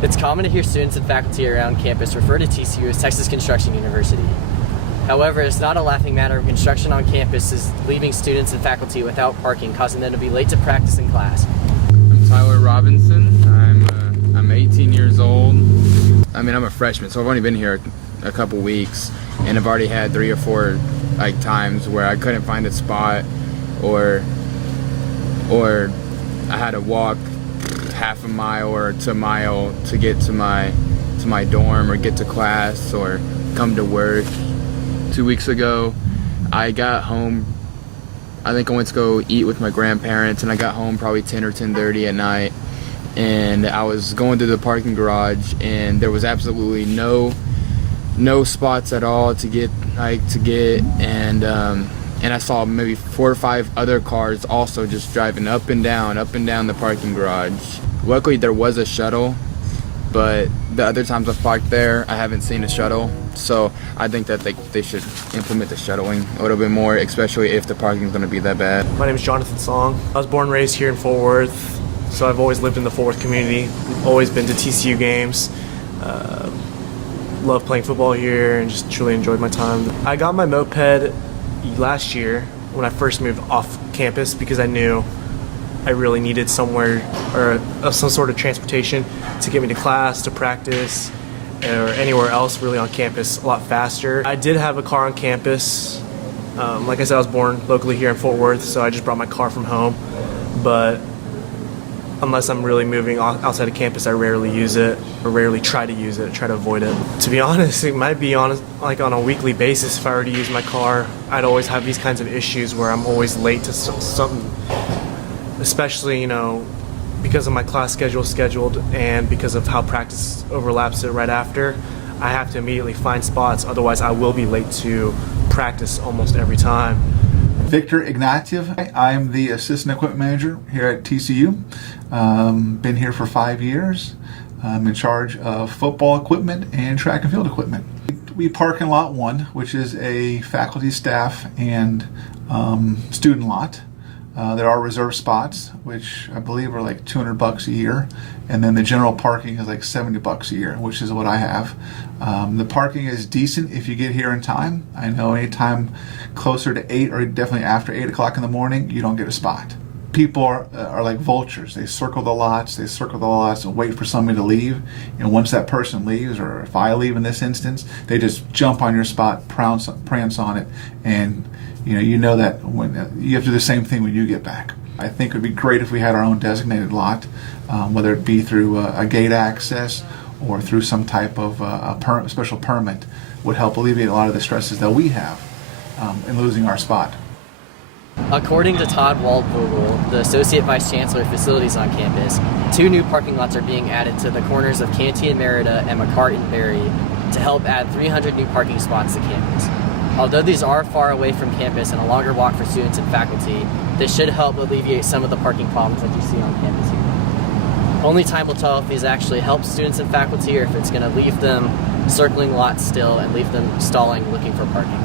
It's common to hear students and faculty around campus refer to TCU as Texas Construction University. However, it's not a laughing matter. Construction on campus is leaving students and faculty without parking, causing them to be late to practice in class. I'm Tyler Robinson. I'm 18 years old. I mean, I'm a freshman, so I've only been here a couple weeks, and I've already had 3 or 4 times where I couldn't find a spot, or I had to walk half a mile or to a mile to get to my dorm or get to class or come to work. 2 weeks ago, I got home. I think I went to go eat with my grandparents, and I got home probably 10 or 10:30 at night, and I was going through the parking garage, and there was absolutely no spots at all to get, and I saw maybe 4 or 5 other cars also just driving up and down the parking garage. Luckily there was a shuttle, but the other times I've parked there, I haven't seen a shuttle. So I think that they should implement the shuttling a little bit more, especially if the parking is going to be that bad. My name is Jonathan Song. I was born and raised here in Fort Worth, so I've always lived in the Fort Worth community, always been to TCU games. Love playing football here and just truly enjoyed my time. I got my moped last year when I first moved off campus because I knew I really needed somewhere or some sort of transportation to get me to class, to practice, or anywhere else really on campus a lot faster. I did have a car on campus. Like I said, I was born locally here in Fort Worth, so I just brought my car from home. But unless I'm really moving outside of campus, I rarely use it, or rarely try to use it, try to avoid it. To be honest, it might be on a weekly basis. If I were to use my car, I'd always have these kinds of issues where I'm always late to something, especially, because of my class scheduled and because of how practice overlaps it right after. I have to immediately find spots, otherwise I will be late to practice almost every time. Victor Ignatiev. I'm the assistant equipment manager here at TCU. Been here for 5 years. I'm in charge of football equipment and track and field equipment. We park in lot 1, which is a faculty, staff, and student lot. There are reserved spots, which I believe are like $200 a year, and then the general parking is like $70 a year, which is what I have. The parking is decent if you get here in time. I know anytime closer to 8 or definitely after 8 o'clock in the morning, you don't get a spot. People are like vultures. They circle the lots, and wait for somebody to leave. And once that person leaves, or if I leave in this instance, they just jump on your spot, prance on it, and you know that when you have to do the same thing when you get back. I think it would be great if we had our own designated lot, whether it be through a gate access or through some type of special permit, would help alleviate a lot of the stresses that we have in losing our spot. According to Todd Waldvogel, the Associate Vice Chancellor of Facilities on campus, 2 new parking lots are being added to the corners of Canty and Merida and McCart and Berry to help add 300 new parking spots to campus. Although these are far away from campus and a longer walk for students and faculty, this should help alleviate some of the parking problems that you see on campus here. Only time will tell if these actually help students and faculty, or if it's going to leave them circling lots still and leave them stalling looking for parking.